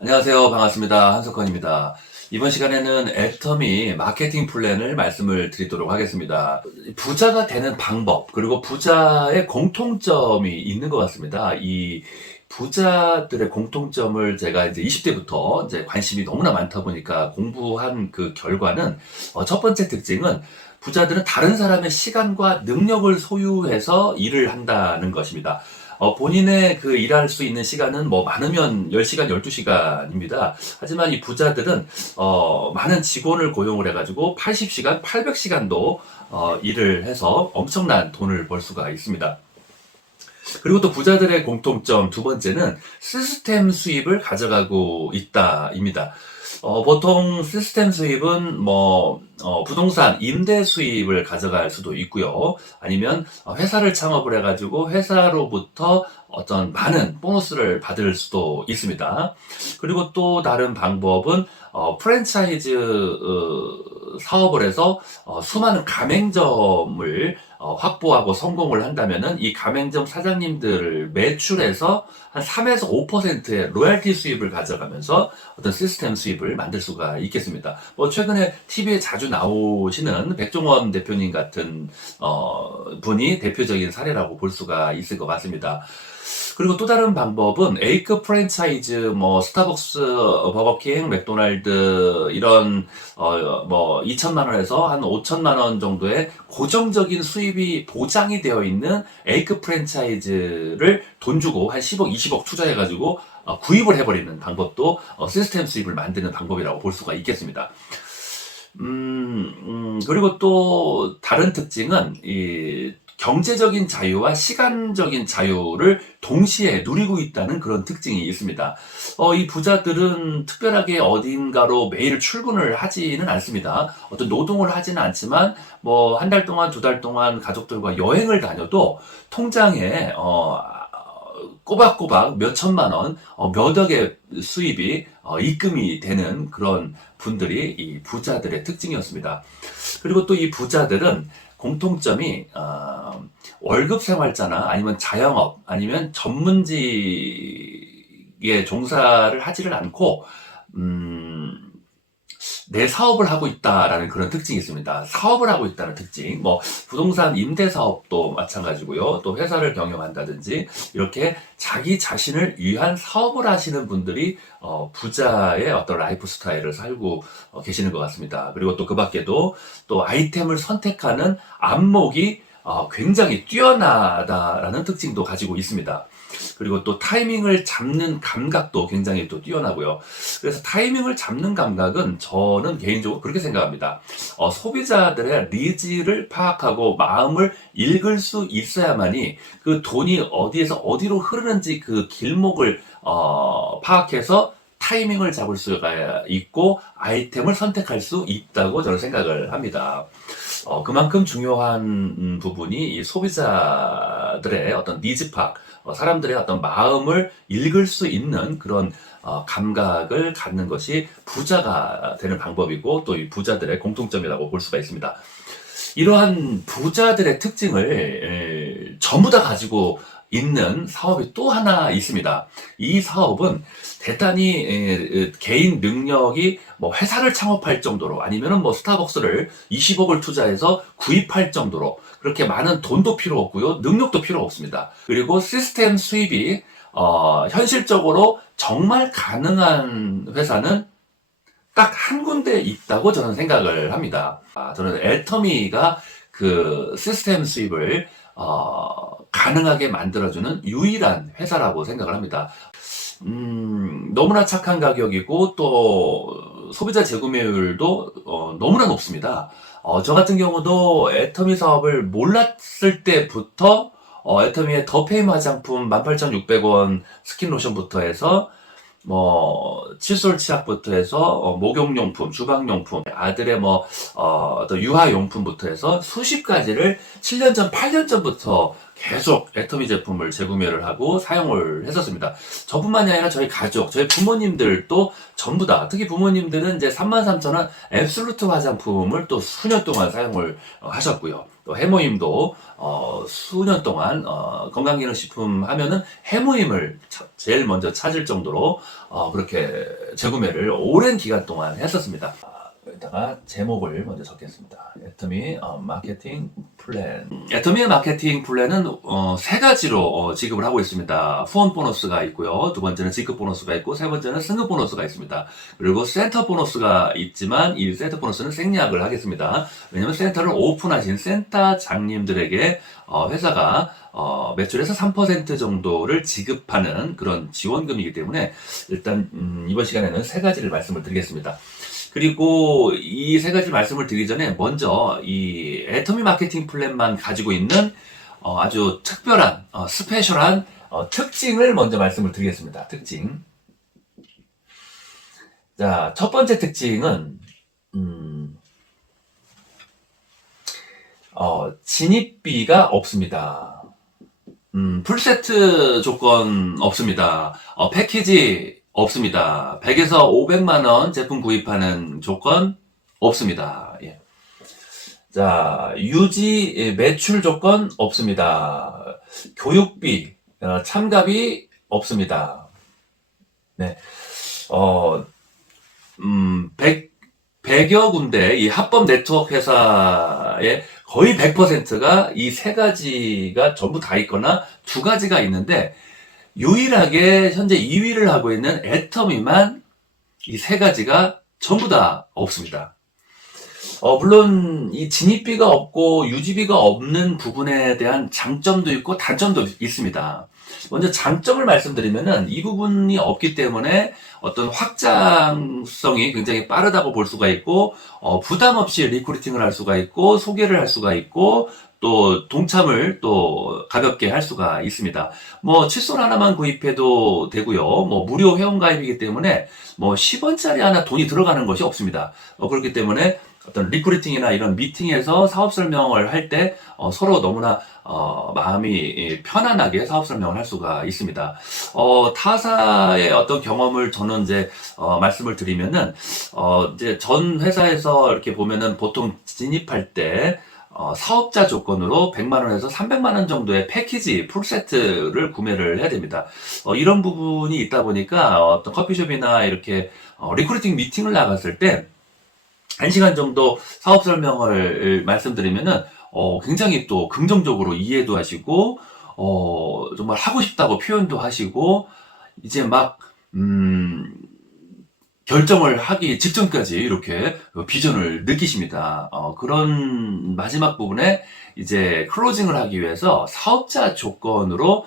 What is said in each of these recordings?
안녕하세요. 반갑습니다. 한석헌입니다. 이번 시간에는 애터미 마케팅 플랜을 말씀을 드리도록 하겠습니다. 부자가 되는 방법, 그리고 부자의 공통점이 있는 것 같습니다. 이 부자들의 공통점을 제가 이제 20대부터 이제 관심이 너무나 많다 보니까 공부한 그 결과는, 첫 번째 특징은 부자들은 다른 사람의 시간과 능력을 소유해서 일을 한다는 것입니다. 본인의 그 일할 수 있는 시간은 뭐 많으면 10시간, 12시간입니다. 하지만 이 부자들은, 많은 직원을 고용을 해가지고 80시간, 800시간도, 일을 해서 엄청난 돈을 벌 수가 있습니다. 그리고 또 부자들의 공통점 두 번째는 시스템 수입을 가져가고 있다입니다. 보통 시스템 수입은 부동산 임대 수입을 가져갈 수도 있고요. 아니면 회사를 창업을 해가지고 회사로부터 어떤 많은 보너스를 받을 수도 있습니다. 그리고 또 다른 방법은 프랜차이즈 사업을 해서 수많은 가맹점을 확보하고 성공을 한다면은 이 가맹점 사장님들을 매출해서 한 3에서 5%의 로열티 수입을 가져가면서 어떤 시스템 수입을 만들 수가 있겠습니다. 최근에 TV에 자주 나오시는 백종원 대표님 같은 분이 대표적인 사례라고 볼 수가 있을 것 같습니다. 그리고 또 다른 방법은 A급 프랜차이즈, 스타벅스, 버거킹, 맥도날드 이런 2천만 원에서 한 5천만 원 정도의 고정적인 수입이 보장이 되어 있는 A급 프랜차이즈를 돈 주고 한 10억, 20억 투자해가지고 구입을 해버리는 방법도 시스템 수입을 만드는 방법이라고 볼 수가 있겠습니다. 그리고 또 다른 특징은 이 경제적인 자유와 시간적인 자유를 동시에 누리고 있다는 그런 특징이 있습니다. 이 부자들은 특별하게 어딘가로 매일 출근을 하지는 않습니다. 어떤 노동을 하지는 않지만 한 달 동안, 두 달 동안 가족들과 여행을 다녀도 통장에 꼬박꼬박 몇 천만 원, 몇 억의 수입이 입금이 되는 그런 분들이 이 부자들의 특징이었습니다. 그리고 또 이 부자들은 공통점이 월급 생활자나 아니면 자영업 아니면 전문직에 종사를 하지를 않고 내 사업을 하고 있다라는 그런 특징이 있습니다. 사업을 하고 있다는 특징, 부동산 임대 사업도 마찬가지고요. 또 회사를 경영한다든지 이렇게 자기 자신을 위한 사업을 하시는 분들이 부자의 어떤 라이프 스타일을 살고 계시는 것 같습니다. 그리고 또 그 밖에도 또 아이템을 선택하는 안목이 굉장히 뛰어나다라는 특징도 가지고 있습니다. 그리고 또 타이밍을 잡는 감각도 굉장히 또 뛰어나고요. 그래서 타이밍을 잡는 감각은 저는 개인적으로 그렇게 생각합니다. 소비자들의 니즈를 파악하고 마음을 읽을 수 있어야만이 그 돈이 어디에서 어디로 흐르는지 그 길목을 파악해서 타이밍을 잡을 수가 있고 아이템을 선택할 수 있다고 저는 생각을 합니다. 그만큼 중요한 부분이 이 소비자들의 어떤 니즈 파악, 사람들의 어떤 마음을 읽을 수 있는 그런 감각을 갖는 것이 부자가 되는 방법이고 또 이 부자들의 공통점이라고 볼 수가 있습니다. 이러한 부자들의 특징을 전부 다 가지고 있는 사업이 또 하나 있습니다. 이 사업은 대단히 개인 능력이 회사를 창업할 정도로 아니면은 스타벅스를 20억을 투자해서 구입할 정도로 그렇게 많은 돈도 필요 없고요. 능력도 필요 없습니다. 그리고 시스템 수입이 현실적으로 정말 가능한 회사는 딱 한 군데 있다고 저는 생각을 합니다. 저는 애터미가 그 시스템 수입을 가능하게 만들어주는 유일한 회사라고 생각을 합니다. 너무나 착한 가격이고 또 소비자 재구매율도 너무나 높습니다. 저 같은 경우도 애터미 사업을 몰랐을 때부터 애터미의 더페임 화장품 18,600원 스킨 로션부터 해서 칫솔 치약부터 해서 목욕용품, 주방용품, 아들의 또 유아용품부터 해서 수십 가지를 7년 전, 8년 전부터 계속 애터미 제품을 재구매를 하고 사용을 했었습니다. 저뿐만이 아니라 저희 가족, 저희 부모님들도 전부 다, 특히 부모님들은 이제 33,000원 앱솔루트 화장품을 또 수년 동안 사용을 하셨고요. 또 해모임도 수년 동안 건강기능식품 하면은 해모임을 제일 먼저 찾을 정도로 그렇게 재구매를 오랜 기간 동안 했었습니다. 여기다가 제목을 먼저 적겠습니다. 애터미 마케팅 플랜. 애터미의 마케팅 플랜은 세 가지로 지급을 하고 있습니다. 후원 보너스가 있고요. 두 번째는 지급 보너스가 있고, 세 번째는 승급 보너스가 있습니다. 그리고 센터 보너스가 있지만 이 센터 보너스는 생략을 하겠습니다. 왜냐면 센터를 오픈하신 센터장님들에게 회사가 매출에서 3% 정도를 지급하는 그런 지원금이기 때문에 일단 이번 시간에는 세 가지를 말씀을 드리겠습니다. 그리고 이 세 가지 말씀을 드리기 전에 먼저 이 애터미 마케팅 플랜만 가지고 있는 아주 특별한 스페셜한 특징을 먼저 말씀을 드리겠습니다. 특징. 자, 첫 번째 특징은 진입비가 없습니다. 풀세트 조건 없습니다. 패키지 없습니다. 100에서 500만 원 제품 구입하는 조건 없습니다. 예. 자, 유지 매출 조건 없습니다. 교육비, 참가비 없습니다. 네. 100여 군데 이 합법 네트워크 회사의 거의 100%가 이 세 가지가 전부 다 있거나 두 가지가 있는데 유일하게 현재 2위를 하고 있는 애터미만 이 세 가지가 전부 다 없습니다. 물론 이 진입비가 없고 유지비가 없는 부분에 대한 장점도 있고 단점도 있습니다. 먼저 장점을 말씀드리면은 이 부분이 없기 때문에 어떤 확장성이 굉장히 빠르다고 볼 수가 있고 부담 없이 리크루팅을 할 수가 있고 소개를 할 수가 있고 또 동참을 또 가볍게 할 수가 있습니다. 뭐 칫솔 하나만 구입해도 되고요. 뭐 무료 회원 가입이기 때문에 뭐 10원짜리 하나 돈이 들어가는 것이 없습니다. 그렇기 때문에 어떤 리크루팅이나 이런 미팅에서 사업 설명을 할 때 서로 너무나 마음이 편안하게 사업 설명을 할 수가 있습니다. 타사의 어떤 경험을 저는 이제 말씀을 드리면은 이제 전 회사에서 이렇게 보면은 보통 진입할 때 사업자 조건으로 100만 원에서 300만 원 정도의 패키지 풀세트를 구매를 해야 됩니다. 이런 부분이 있다 보니까 어떤 커피숍이나 이렇게 리크루팅 미팅을 나갔을 때 1시간 정도 사업 설명을 말씀드리면은 굉장히 또 긍정적으로 이해도 하시고 정말 하고 싶다고 표현도 하시고 이제 막 결정을 하기 직전까지 이렇게 비전을 느끼십니다. 그런 마지막 부분에 이제 클로징을 하기 위해서 사업자 조건으로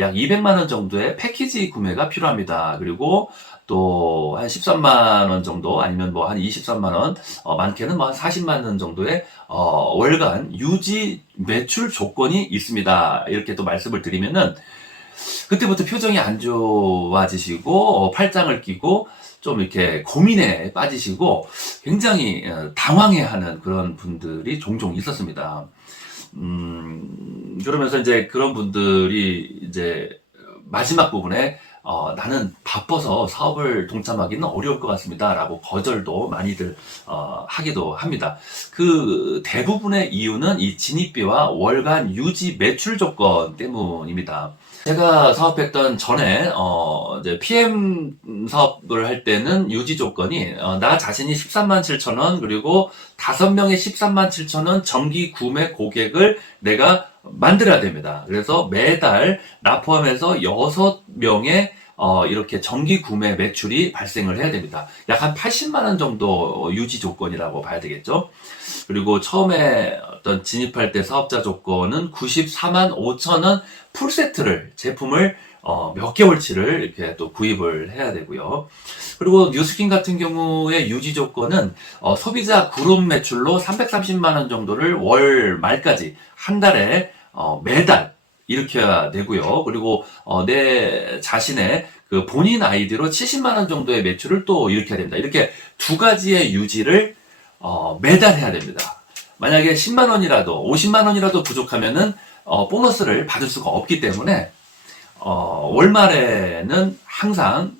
약 200만 원 정도의 패키지 구매가 필요합니다. 그리고 또 한 13만 원 정도 아니면 뭐 한 23만 원 많게는 뭐 한 40만 원 정도의 월간 유지 매출 조건이 있습니다. 이렇게 또 말씀을 드리면은 그때부터 표정이 안 좋아지시고 팔짱을 끼고 좀 이렇게 고민에 빠지시고 굉장히 당황해하는 그런 분들이 종종 있었습니다. 그러면서 이제 그런 분들이 이제 마지막 부분에 나는 바빠서 사업을 동참하기는 어려울 것 같습니다. 라고 거절도 많이들 하기도 합니다. 그 대부분의 이유는 이 진입비와 월간 유지 매출 조건 때문입니다. 제가 사업했던 전에 이제 PM 사업을 할 때는 유지 조건이 나 자신이 13만 7천 원 그리고 5명의 13만 7천 원 정기 구매 고객을 내가 만들어야 됩니다. 그래서 매달 나 포함해서 6명의 이렇게 정기 구매 매출이 발생을 해야 됩니다. 약 한 80만 원 정도 유지 조건이라고 봐야 되겠죠. 그리고 처음에 어떤 진입할 때 사업자 조건은 94만 5천 원 풀세트를 제품을 몇 개월치를 이렇게 또 구입을 해야 되고요. 그리고 뉴스킨 같은 경우에 유지 조건은 소비자 그룹 매출로 330만 원 정도를 월 말까지 한 달에 매달 일으켜야 되고요. 그리고 내 자신의 그 본인 아이디로 70만 원 정도의 매출을 또 일으켜야 됩니다. 이렇게 두 가지의 유지를 매달 해야 됩니다. 만약에 10만 원이라도 50만 원이라도 부족하면은 보너스를 받을 수가 없기 때문에 월말에는 항상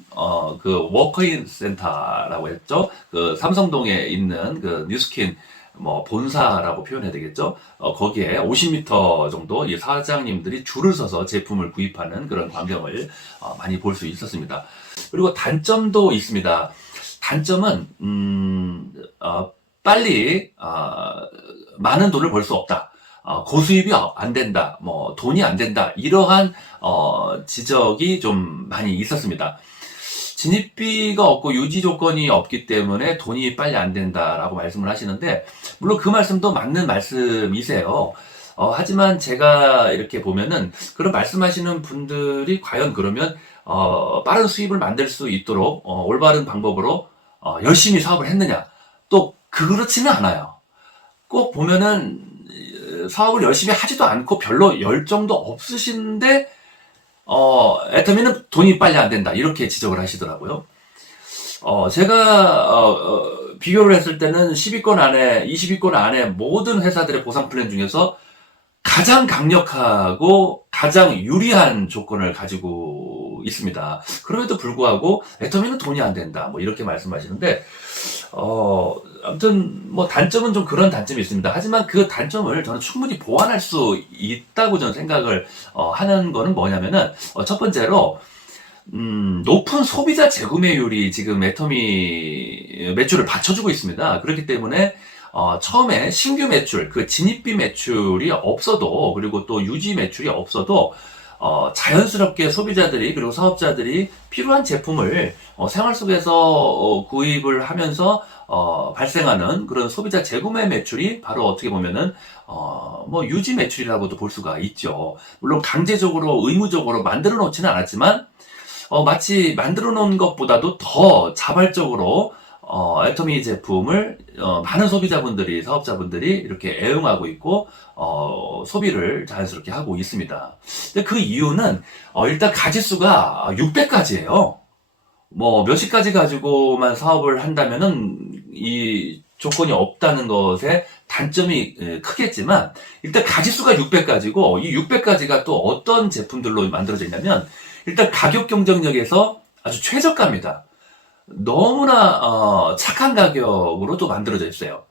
그 워크인 센터라고 했죠. 그 삼성동에 있는 그 뉴스킨 뭐 본사라고 표현해야 되겠죠. 거기에 50m 정도 이 사장님들이 줄을 서서 제품을 구입하는 그런 광경을 많이 볼 수 있었습니다. 그리고 단점도 있습니다. 단점은 빨리 많은 돈을 벌 수 없다. 고수입이 안 된다. 뭐 돈이 안 된다. 이러한 지적이 좀 많이 있었습니다. 진입비가 없고 유지 조건이 없기 때문에 돈이 빨리 안 된다라고 말씀을 하시는데, 물론 그 말씀도 맞는 말씀이세요. 하지만 제가 이렇게 보면은 그런 말씀하시는 분들이 과연 그러면 빠른 수입을 만들 수 있도록 올바른 방법으로 열심히 사업을 했느냐? 또 그렇지는 않아요. 꼭 보면은 사업을 열심히 하지도 않고 별로 열정도 없으신데 애터미는 돈이 빨리 안 된다 이렇게 지적을 하시더라고요. 제가 비교를 했을 때는 10위권 안에 20위권 안에 모든 회사들의 보상 플랜 중에서 가장 강력하고 가장 유리한 조건을 가지고 있습니다. 그럼에도 불구하고 애터미는 돈이 안 된다 뭐 이렇게 말씀하시는데, 아무튼 뭐 단점은 좀 그런 단점이 있습니다. 하지만 그 단점을 저는 충분히 보완할 수 있다고 저는 생각을 하는 거는 뭐냐면은, 첫 번째로 높은 소비자 재구매율이 지금 애터미 매출을 받쳐주고 있습니다. 그렇기 때문에 처음에 신규 매출, 그 진입비 매출이 없어도, 그리고 또 유지 매출이 없어도 자연스럽게 소비자들이, 그리고 사업자들이 필요한 제품을 생활 속에서 구입을 하면서 발생하는 그런 소비자 재구매 매출이 바로 어떻게 보면은 뭐 유지 매출이라고도 볼 수가 있죠. 물론 강제적으로 의무적으로 만들어 놓지는 않았지만 마치 만들어 놓은 것보다도 더 자발적으로 애터미 제품을 많은 소비자분들이, 사업자분들이 이렇게 애용하고 있고 소비를 자연스럽게 하고 있습니다. 근데 그 이유는 일단 가짓수가 600가지예요. 뭐 몇십 가지 가지고만 사업을 한다면은 이 조건이 없다는 것에 단점이 크겠지만, 일단 가짓수가 600가지고 이 600가지가 또 어떤 제품들로 만들어져 있냐면, 일단 가격 경쟁력에서 아주 최저가입니다. 너무나 착한 가격으로 또 만들어져 있어요.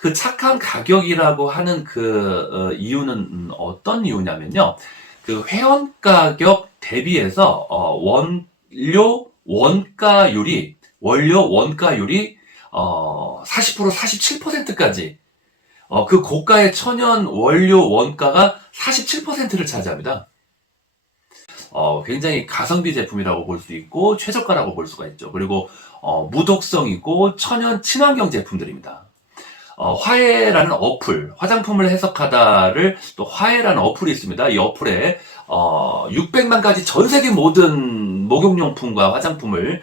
그 착한 가격이라고 하는 그 이유는 어떤 이유냐면요, 그 회원 가격 대비해서 원료 원가율이 40% 47%까지, 그 고가의 천연 원료 원가가 47%를 차지합니다. 굉장히 가성비 제품이라고 볼 수 있고 최저가라고 볼 수가 있죠. 그리고 무독성 있고 천연 친환경 제품들입니다. 화해라는 어플, 화장품을 해석하다를 또 화해라는 어플이 있습니다. 이 어플에 600만 가지 전 세계 모든 목욕용품과 화장품을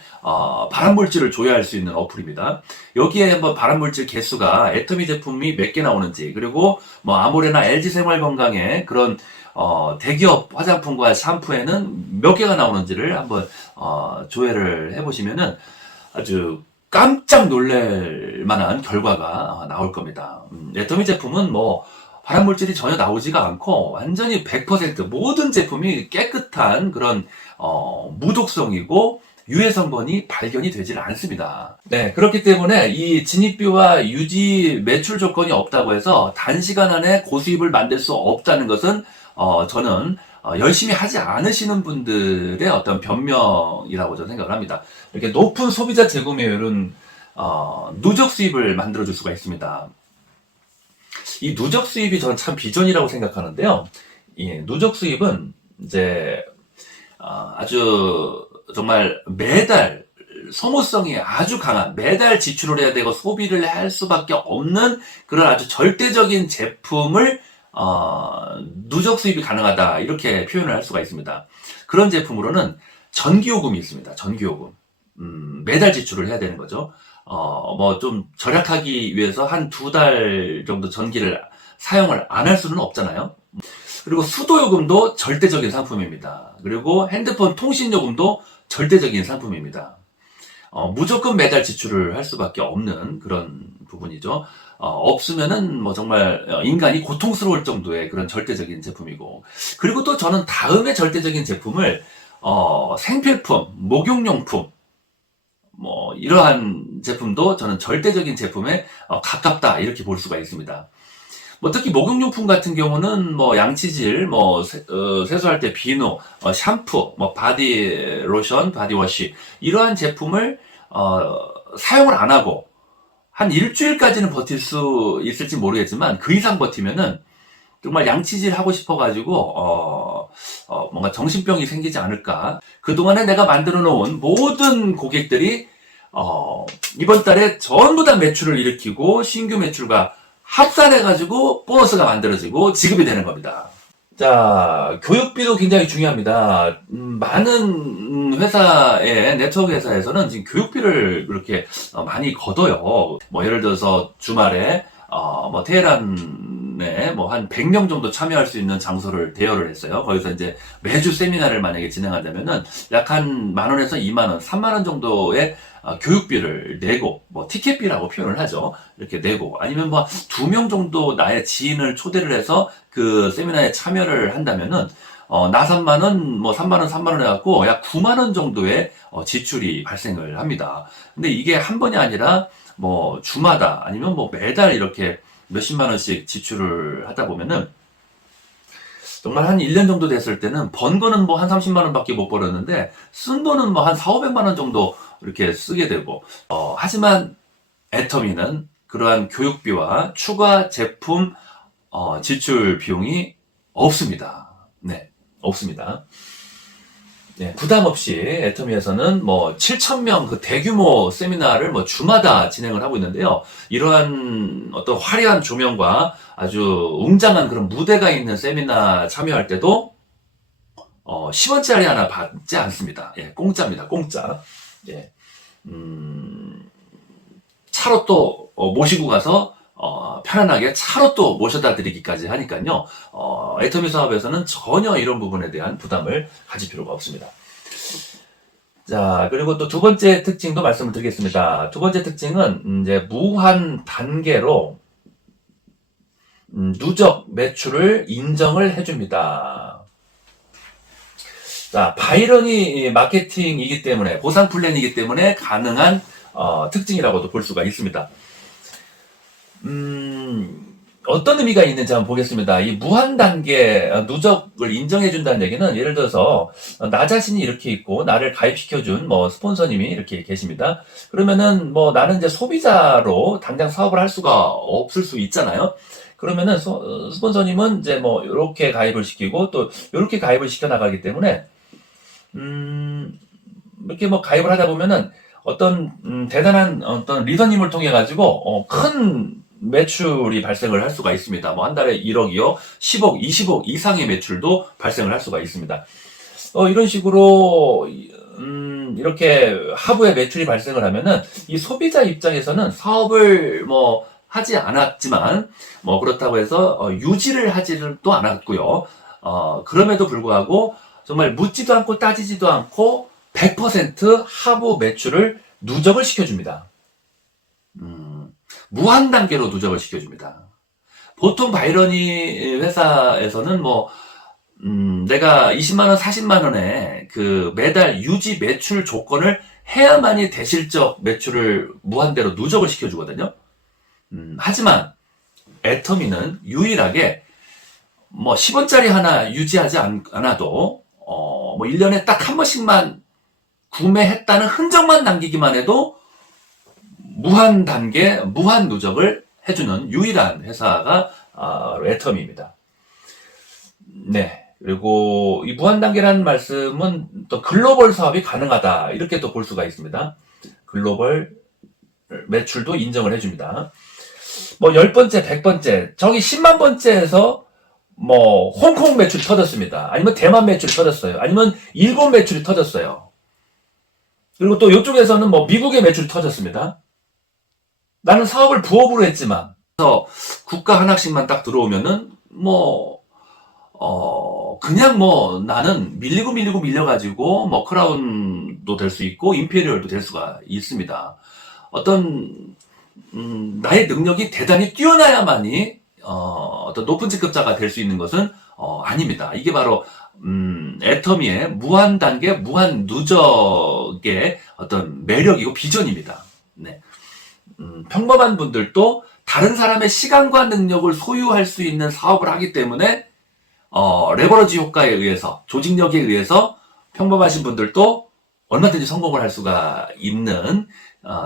발암물질을 조회할 수 있는 어플입니다. 여기에 뭐 발암물질 개수가 애터미 제품이 몇 개 나오는지, 그리고 뭐 아모레나 LG 생활건강의 그런 대기업 화장품과 샴푸에는 몇 개가 나오는지를 한번 조회를 해보시면은 아주 깜짝 놀랄 만한 결과가 나올 겁니다. 애터미 제품은 뭐 발암물질이 전혀 나오지가 않고 완전히 100% 모든 제품이 깨끗한 그런 무독성이고 유해 성분이 발견이 되질 않습니다. 네, 그렇기 때문에 이 진입비와 유지 매출 조건이 없다고 해서 단시간 안에 고수입을 만들 수 없다는 것은 저는 열심히 하지 않으시는 분들의 어떤 변명이라고 저는 생각을 합니다. 이렇게 높은 소비자 재구매율은 누적 수입을 만들어줄 수가 있습니다. 이 누적 수입이 저는 참 비전이라고 생각하는데요. 이 누적 수입은 이제 아주 정말 매달 소모성이 아주 강한, 매달 지출을 해야 되고 소비를 할 수밖에 없는 그런 아주 절대적인 제품을 누적 수입이 가능하다 이렇게 표현을 할 수가 있습니다. 그런 제품으로는 전기요금이 있습니다. 전기요금. 매달 지출을 해야 되는 거죠. 뭐 좀 절약하기 위해서 한 2달 정도 전기를 사용을 안 할 수는 없잖아요. 그리고 수도요금도 절대적인 상품입니다. 그리고 핸드폰 통신요금도 절대적인 상품입니다. 무조건 매달 지출을 할 수밖에 없는 그런 부분이죠. 없으면은 뭐 정말 인간이 고통스러울 정도의 그런 절대적인 제품이고, 그리고 또 저는 다음에 절대적인 제품을 생필품, 목욕용품, 뭐 이러한 제품도 저는 절대적인 제품에 가깝다 이렇게 볼 수가 있습니다. 뭐 특히 목욕용품 같은 경우는 뭐 양치질, 뭐 세수할 때 비누, 샴푸, 뭐 바디 로션, 바디워시 이러한 제품을 사용을 안 하고 한 일주일까지는 버틸 수 있을지 모르겠지만 그 이상 버티면은 정말 양치질 하고 싶어가지고 뭔가 정신병이 생기지 않을까. 그동안에 내가 만들어 놓은 모든 고객들이 이번 달에 전부 다 매출을 일으키고 신규 매출과 합산해가지고 보너스가 만들어지고 지급이 되는 겁니다. 자, 교육비도 굉장히 중요합니다. 많은 회사의 네트워크 회사에서는 지금 교육비를 그렇게 많이 걷어요. 뭐 예를 들어서 주말에 뭐 테헤란에 뭐 한 100명 정도 참여할 수 있는 장소를 대여를 했어요. 거기서 이제 매주 세미나를 만약에 진행하자면은 약 한 10,000원에서 20,000원, 30,000원 정도의 교육비를 내고, 뭐 티켓비라고 표현을 하죠. 이렇게 내고, 아니면 뭐 2명 정도 나의 지인을 초대를 해서 그 세미나에 참여를 한다면은 나 3만원, 뭐 3만원, 3만원 해갖고 약 9만원 정도의 지출이 발생을 합니다. 근데 이게 한 번이 아니라 뭐 주마다 아니면 뭐 매달 이렇게 몇십만원씩 지출을 하다 보면은 정말 한 1년 정도 됐을 때는 번 거는 뭐 한 30만원 밖에 못 벌었는데 쓴 돈은 뭐 한 4, 500만원 정도 이렇게 쓰게 되고, 하지만 애터미는 그러한 교육비와 추가 제품 지출 비용이 없습니다. 네, 없습니다. 네, 부담 없이 애터미에서는 뭐 7,000명 그 대규모 세미나를 뭐 주마다 진행을 하고 있는데요. 이러한 어떤 화려한 조명과 아주 웅장한 그런 무대가 있는 세미나 참여할 때도 10원짜리 하나 받지 않습니다. 예, 공짜입니다. 공짜. 예. 차로 또 모시고 가서 편안하게 차로 또 모셔다 드리기까지 하니까요. 애터미 사업에서는 전혀 이런 부분에 대한 부담을 가질 필요가 없습니다. 자, 그리고 또 두 번째 특징도 말씀을 드리겠습니다. 두 번째 특징은 이제 무한 단계로 누적 매출을 인정을 해줍니다. 자, 바이러니 마케팅이기 때문에, 보상 플랜이기 때문에 가능한 특징이라고도 볼 수가 있습니다. 어떤 의미가 있는지 한번 보겠습니다. 이 무한 단계 누적을 인정해준다는 얘기는 예를 들어서 나 자신이 이렇게 있고 나를 가입시켜준 뭐 스폰서님이 이렇게 계십니다. 그러면은 뭐 나는 이제 소비자로 당장 사업을 할 수가 없을 수 있잖아요. 그러면은 스폰서님은 이제 뭐 이렇게 가입을 시키고 또 이렇게 가입을 시켜 나가기 때문에 이렇게 뭐 가입을 하다 보면은 어떤 대단한 어떤 리더님을 통해 가지고 큰 매출이 발생을 할 수가 있습니다. 뭐 한 달에 1억이요, 10억, 20억 이상의 매출도 발생을 할 수가 있습니다. 이런 식으로 이렇게 하부의 매출이 발생을 하면은 이 소비자 입장에서는 사업을 뭐 하지 않았지만 뭐 그렇다고 해서 유지를 하지는 또 않았고요. 그럼에도 불구하고 정말 묻지도 않고 따지지도 않고 100% 하부 매출을 누적을 시켜줍니다. 무한 단계로 누적을 시켜줍니다. 보통 바이러니 회사에서는 뭐 내가 20만원, 40만원의 그 매달 유지 매출 조건을 해야만이 대실적 매출을 무한대로 누적을 시켜주거든요. 하지만 애터미는 유일하게 뭐 10원짜리 하나 유지하지 않아도 뭐 1년에 딱 한 번씩만 구매했다는 흔적만 남기기만 해도 무한 단계, 무한 누적을 해주는 유일한 회사가 애터미입니다. 네. 그리고 이 무한 단계라는 말씀은 또 글로벌 사업이 가능하다 이렇게 또 볼 수가 있습니다. 글로벌 매출도 인정을 해줍니다. 뭐 10번째, 100번째, 저기 10만 번째에서 뭐 홍콩 매출이 터졌습니다. 아니면 대만 매출이 터졌어요. 아니면 일본 매출이 터졌어요. 그리고 또 이쪽에서는 뭐 미국의 매출이 터졌습니다. 나는 사업을 부업으로 했지만, 그래서 국가 하나씩만 딱 들어오면은, 그냥 뭐 나는 밀려가지고, 뭐 크라운도 될 수 있고, 임페리얼도 될 수가 있습니다. 어떤, 나의 능력이 대단히 뛰어나야만이, 어떤 높은 직급자가 될 수 있는 것은, 아닙니다. 이게 바로, 애터미의 무한 단계, 무한 누적의 어떤 매력이고 비전입니다. 네. 평범한 분들도 다른 사람의 시간과 능력을 소유할 수 있는 사업을 하기 때문에 레버러지 효과에 의해서, 조직력에 의해서 평범하신 분들도 얼마든지 성공을 할 수가 있는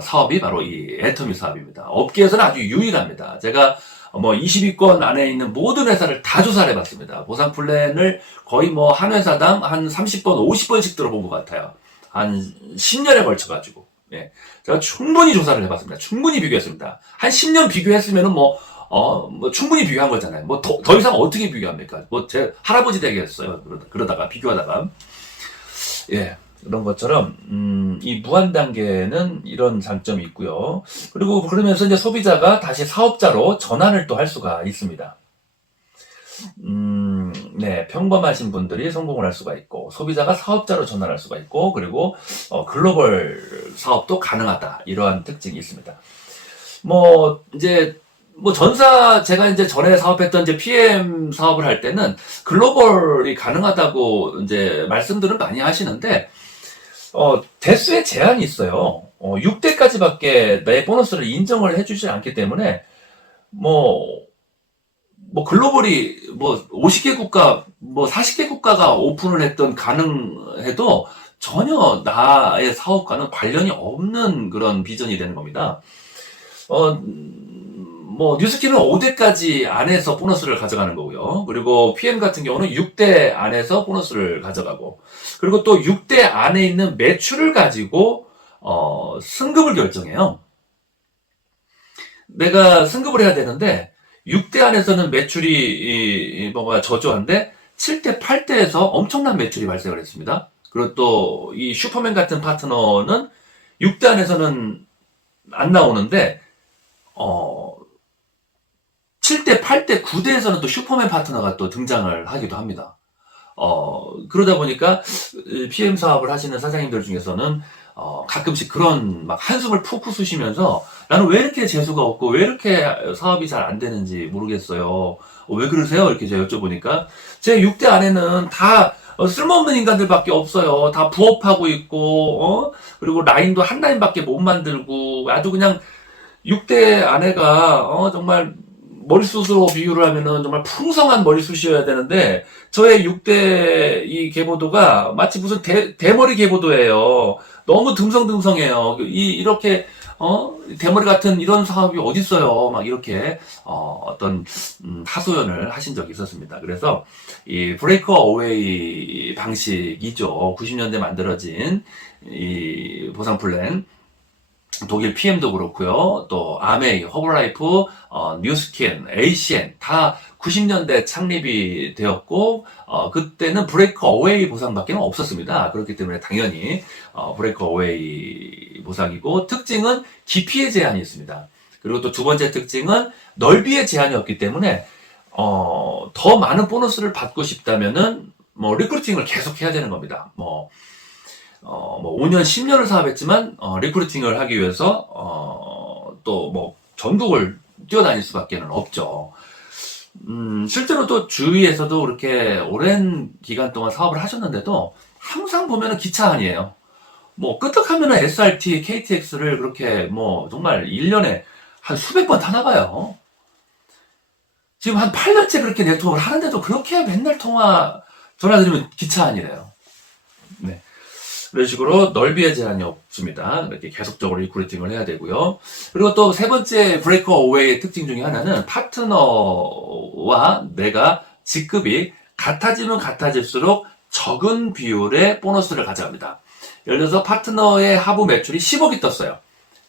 사업이 바로 이 애터미 사업입니다. 업계에서는 아주 유일합니다. 제가 20위권 안에 있는 모든 회사를 다 조사를 해봤습니다. 보상 플랜을 거의 한 회사당 한 30번, 50번씩 들어본 것 같아요. 한 10년에 걸쳐가지고. 예. 제가 충분히 조사를 해봤습니다. 충분히 비교했습니다. 한 10년 비교했으면은 충분히 비교한 거잖아요. 더 이상 어떻게 비교합니까? 제 할아버지 되겠어요. 그러다가, 비교하다가. 예. 그런 것처럼, 이 무한 단계는 이런 장점이 있고요. 그리고 그러면서 이제 소비자가 다시 사업자로 전환을 또 할 수가 있습니다. 네, 평범하신 분들이 성공을 할 수가 있고, 소비자가 사업자로 전환할 수가 있고, 그리고 글로벌 사업도 가능하다. 이러한 특징이 있습니다. 제가 이제 전에 사업했던 PM 사업을 할 때는 글로벌이 가능하다고 이제 말씀들은 많이 하시는데, 대수의 제한이 있어요. 6대까지밖에 내 보너스를 인정을 해주지 않기 때문에, 글로벌이 50개 국가, 40개 국가가 오픈을 했던 가능해도 전혀 나의 사업과는 관련이 없는 그런 비전이 되는 겁니다. 뉴스키는 5대까지 안에서 보너스를 가져가는 거고요. 그리고 PM 같은 경우는 6대 안에서 보너스를 가져가고, 그리고 또 6대 안에 있는 매출을 가지고, 승급을 결정해요. 내가 승급을 해야 되는데, 6대 안에서는 매출이 저조한데 7대, 8대에서 엄청난 매출이 발생을 했습니다. 그리고 또 이 슈퍼맨 같은 파트너는 6대 안에서는 안 나오는데 7대, 8대, 9대에서는 또 슈퍼맨 파트너가 또 등장을 하기도 합니다. 그러다 보니까 PM 사업을 하시는 사장님들 중에서는 가끔씩 그런 한숨을 푹푹 쉬시면서 나는 왜 이렇게 재수가 없고 왜 이렇게 사업이 잘 안 되는지 모르겠어요. 왜 그러세요? 이렇게 제가 여쭤보니까 제 6대 안에는 다 쓸모없는 인간들밖에 없어요. 다 부업하고 있고 그리고 라인도 한 라인밖에 못 만들고 아주 그냥 6대 아내가 정말 머리숱으로 비교를 하면은 정말 풍성한 머리숱이어야 되는데 저의 6대 이 계보도가 마치 무슨 대머리 계보도예요. 너무 듬성듬성해요. 이렇게 대머리 같은 이런 사업이 어딨어요. 막 이렇게 어떤 하소연을 하신 적이 있었습니다. 그래서 이 브레이크 어웨이 방식이죠. 90년대 만들어진 이 보상 플랜. 독일 PM도 그렇고요. 또 아메이, 허블라이프, 뉴스킨, ACN 다 90년대 창립이 되었고 그때는 브레이크 어웨이 보상밖에 없었습니다. 그렇기 때문에 당연히 브레이크 어웨이 보상이고 특징은 깊이의 제한이 있습니다. 그리고 또 두 번째 특징은 넓이의 제한이 없기 때문에 더 많은 보너스를 받고 싶다면은 리크루팅을 계속 해야 되는 겁니다. 5년, 10년을 사업했지만, 리크루팅을 하기 위해서, 전국을 뛰어다닐 수밖에 없죠. 실제로 또 주위에서도 그렇게 오랜 기간 동안 사업을 하셨는데도 항상 보면은 기차 안이에요. 끄떡하면은 SRT, KTX를 그렇게 정말 1년에 한 수백 번 타나 봐요. 지금 한 8년째 그렇게 네트워크를 하는데도 그렇게 맨날 전화드리면 기차 안이래요. 네. 그런 식으로 넓이의 제한이 없습니다. 이렇게 계속적으로 리크루팅을 해야 되고요. 그리고 또 세 번째 브레이크 어웨이의 특징 중에 하나는 파트너와 내가 직급이 같아지면 같아질수록 적은 비율의 보너스를 가져갑니다. 예를 들어서 파트너의 하부 매출이 10억이 떴어요.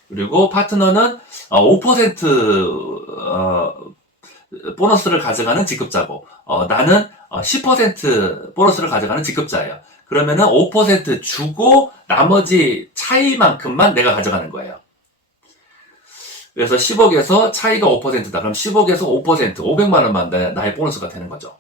그리고 파트너는 5% 보너스를 가져가는 직급자고 나는 10% 보너스를 가져가는 직급자예요. 그러면은 5% 주고 나머지 차이만큼만 내가 가져가는 거예요. 그래서 10억에서 차이가 5%다. 그럼 10억에서 5%, 500만 원만 나의 보너스가 되는 거죠.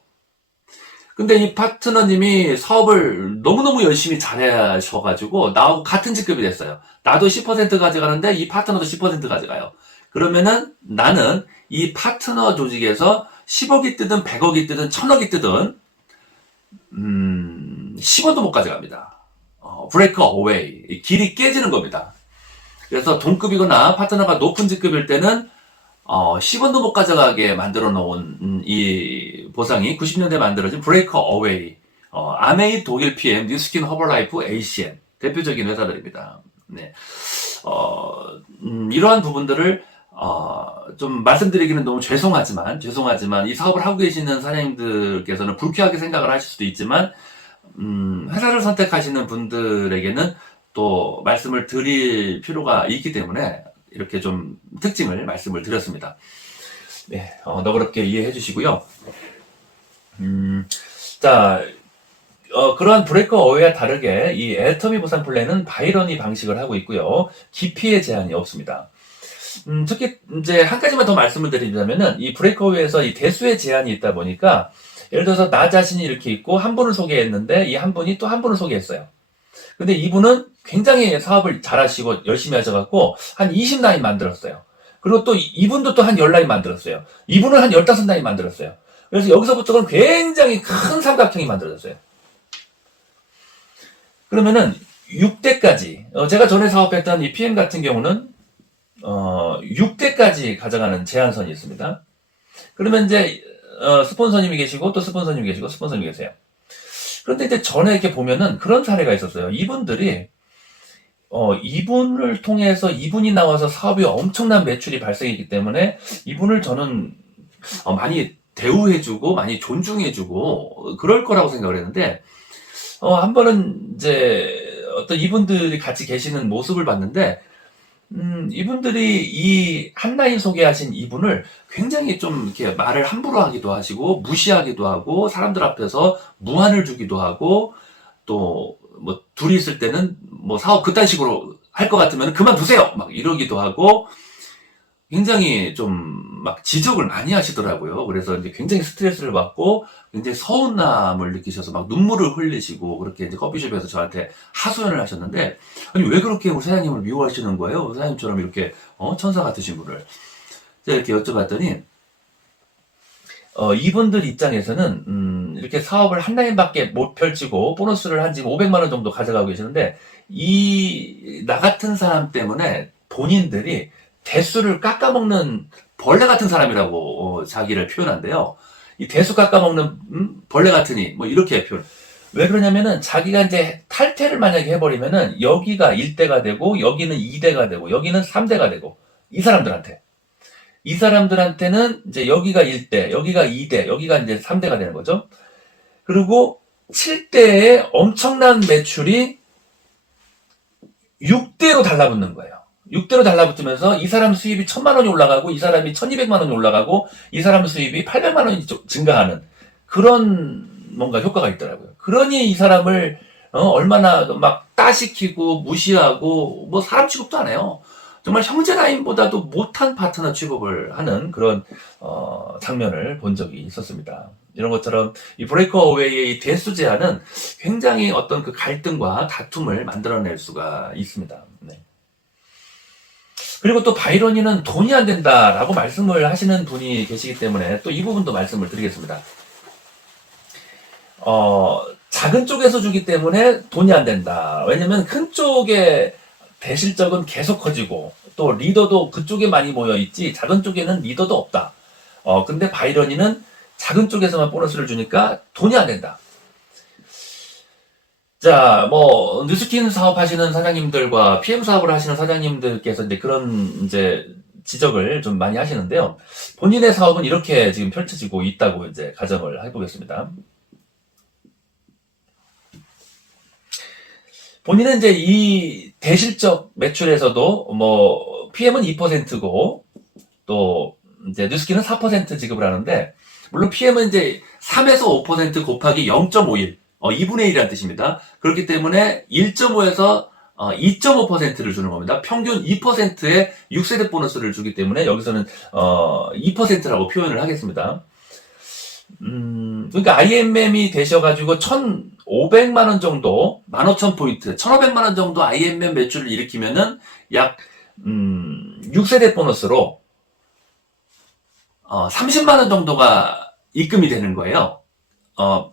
근데 이 파트너님이 사업을 너무너무 열심히 잘하셔가지고 나하고 같은 직급이 됐어요. 나도 10% 가져가는데 이 파트너도 10% 가져가요. 그러면은 나는 이 파트너 조직에서 10억이 뜨든 100억이 뜨든 1000억이 뜨든 10원도 못 가져갑니다. 브레이크 어웨이. 길이 깨지는 겁니다. 그래서 동급이거나 파트너가 높은 직급일 때는 10원도 못 가져가게 만들어 놓은 이 보상이 90년대에 만들어진 브레이커 어웨이, 아메이 독일 PM, 뉴스킨 허벌라이프, ACN 대표적인 회사들입니다. 네. 이러한 부분들을 좀 말씀드리기는 너무 죄송하지만 이 사업을 하고 계시는 사장님들께서는 불쾌하게 생각을 하실 수도 있지만 회사를 선택하시는 분들에게는 또 말씀을 드릴 필요가 있기 때문에 이렇게 좀 특징을 말씀을 드렸습니다. 네, 너그럽게 이해해 주시고요. 자, 그러한 브레이커 어웨이와 다르게 이 애터미 보상 플랜은 바이러니 방식을 하고 있고요. 기피의 제한이 없습니다. 특히 이제 한 가지만 더 말씀을 드리자면은 이 브레이커 어웨이에서 이 대수의 제한이 있다 보니까 예를 들어서 나 자신이 이렇게 있고 한 분을 소개했는데 이 한 분이 또 한 분을 소개했어요. 근데 이분은 굉장히 사업을 잘하시고 열심히 하셔갖고 한 20라인 만들었어요. 그리고 또 이분도 또 한 10라인 만들었어요. 이분은 한 15라인 만들었어요. 그래서 여기서부터는 굉장히 큰 삼각형이 만들어졌어요. 그러면은 6대까지 제가 전에 사업했던 이 PM 같은 경우는 6대까지 가져가는 제한선이 있습니다. 그러면 이제 스폰서님이 계시고 또 스폰서님이 계시고 스폰서님이 계세요. 그런데 이제 전에 이렇게 보면은 그런 사례가 있었어요. 이분들이 이분을 통해서 이분이 나와서 사업이 엄청난 매출이 발생했기 때문에 이분을 저는 많이 대우해주고 많이 존중해주고 그럴 거라고 생각을 했는데 한 번은 이제 어떤 이분들이 같이 계시는 모습을 봤는데 이분들이 이 한라인 소개하신 이분을 굉장히 좀 이렇게 말을 함부로 하기도 하시고 무시하기도 하고 사람들 앞에서 무안을 주기도 하고 또 뭐 둘이 있을 때는 뭐 사업 그딴 식으로 할 것 같으면 그만두세요 막 이러기도 하고 굉장히 좀 막 지적을 많이 하시더라고요. 그래서 이제 굉장히 스트레스를 받고 굉장히 서운함을 느끼셔서 막 눈물을 흘리시고 그렇게 이제 커피숍에서 저한테 하소연을 하셨는데 아니 왜 그렇게 우리 사장님을 미워하시는 거예요? 사장님처럼 이렇게 천사 같으신 분을 제가 이렇게 여쭤봤더니 이분들 입장에서는 이렇게 사업을 한 라인밖에 못 펼치고 보너스를 한 지금 500만 원 정도 가져가고 계시는데 나 같은 사람 때문에 본인들이 대수를 깎아먹는 벌레 같은 사람이라고 자기를 표현한대요. 이 대수 깎아먹는 벌레 같으니 뭐 이렇게 표현. 왜 그러냐면은 자기가 이제 탈퇴를 만약에 해버리면은 여기가 1대가 되고 여기는 2대가 되고 여기는 3대가 되고 이 사람들한테는 이제 여기가 1대, 여기가 2대, 여기가 이제 3대가 되는 거죠. 그리고 7대에 엄청난 매출이 6대로 달라붙는 거예요. 6대로 달라붙으면서 이 사람 수입이 1000만 원이 올라가고 이 사람이 1200만 원이 올라가고 이 사람 수입이 800만 원이 증가하는 그런 뭔가 효과가 있더라고요. 그러니 이 사람을 얼마나 막 따시키고 무시하고 뭐 사람 취급도 안 해요. 정말 형제 라인보다도 못한 파트너 취급을 하는 그런 장면을 본 적이 있었습니다. 이런 것처럼 이 브레이커 어웨이의 대수 제한은 굉장히 어떤 그 갈등과 다툼을 만들어낼 수가 있습니다. 네. 그리고 또 바이러니는 돈이 안 된다라고 말씀을 하시는 분이 계시기 때문에 또 이 부분도 말씀을 드리겠습니다. 작은 쪽에서 주기 때문에 돈이 안 된다. 왜냐면 큰 쪽에 대실적은 계속 커지고 또 리더도 그쪽에 많이 모여있지 작은 쪽에는 리더도 없다. 근데 바이러니는 작은 쪽에서만 보너스를 주니까 돈이 안 된다. 자, 뭐 뉴스킨 사업하시는 사장님들과 PM 사업을 하시는 사장님들께서 이제 그런 이제 지적을 좀 많이 하시는데요. 본인의 사업은 이렇게 지금 펼쳐지고 있다고 이제 가정을 해보겠습니다. 본인은 이제 이 대실적 매출에서도 뭐 PM은 2%고 또 이제 뉴스킨은 4% 지급을 하는데 물론 PM은 이제 3에서 5% 곱하기 0.51 2분의 1이라는 뜻입니다. 그렇기 때문에 1.5에서 2.5%를 주는 겁니다. 평균 2%의 6세대 보너스를 주기 때문에 여기서는 2%라고 표현을 하겠습니다. 그러니까 IMM이 되셔가지고 1,500만 원 정도, 15,000포인트, 1,500만 원 정도 IMM 매출을 일으키면은 약 6세대 보너스로 30만 원 정도가 입금이 되는 거예요.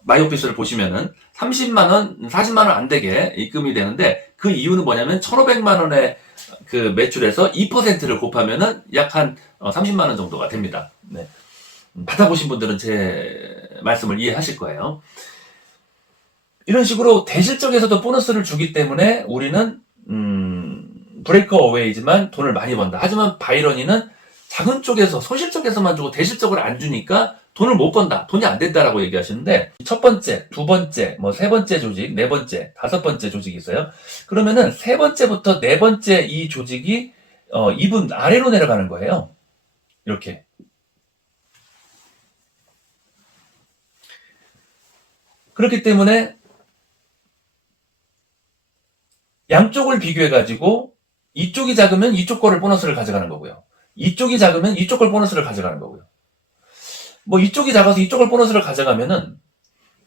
마이오피스를 보시면은 30만 원, 40만 원 안 되게 입금이 되는데 그 이유는 뭐냐면 1,500만 원의 그 매출에서 2%를 곱하면은 약 한 30만 원 정도가 됩니다. 네. 받아보신 분들은 제 말씀을 이해하실 거예요. 이런 식으로 대실적에서도 보너스를 주기 때문에 우리는 브레이크 어웨이지만 돈을 많이 번다. 하지만 바이러니는 작은 쪽에서 소실적에서만 주고 대실적으로 안 주니까 돈을 못 번다. 돈이 안 된다라고 얘기하시는데 첫 번째, 두 번째, 뭐 세 번째 조직, 네 번째, 다섯 번째 조직이 있어요. 그러면은 세 번째부터 네 번째 이 조직이 2분 아래로 내려가는 거예요. 이렇게. 그렇기 때문에 양쪽을 비교해가지고 이쪽이 작으면 이쪽 거를 보너스를 가져가는 거고요. 이쪽이 작으면 이쪽 걸 보너스를 가져가는 거고요. 뭐 이쪽이 작아서 이쪽을 보너스를 가져가면은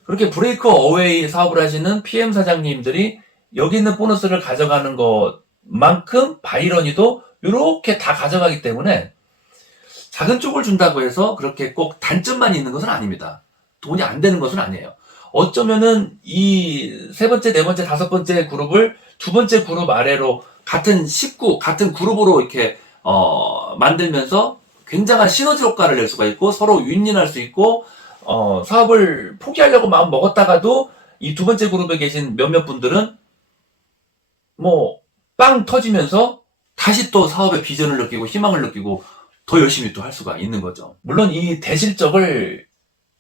그렇게 브레이크 어웨이 사업을 하시는 PM 사장님들이 여기 있는 보너스를 가져가는 것만큼 바이러니도 이렇게 다 가져가기 때문에 작은 쪽을 준다고 해서 그렇게 꼭 단점만 있는 것은 아닙니다. 돈이 안 되는 것은 아니에요. 어쩌면은 이 세 번째, 네 번째, 다섯 번째 그룹을 두 번째 그룹 아래로 같은 식구, 같은 그룹으로 이렇게 만들면서 굉장한 시너지 효과를 낼 수가 있고 서로 윈윈할 수 있고 사업을 포기하려고 마음 먹었다가도 이 두 번째 그룹에 계신 몇몇 분들은 뭐 빵 터지면서 다시 또 사업의 비전을 느끼고 희망을 느끼고 더 열심히 또 할 수가 있는 거죠. 물론 이 대실적을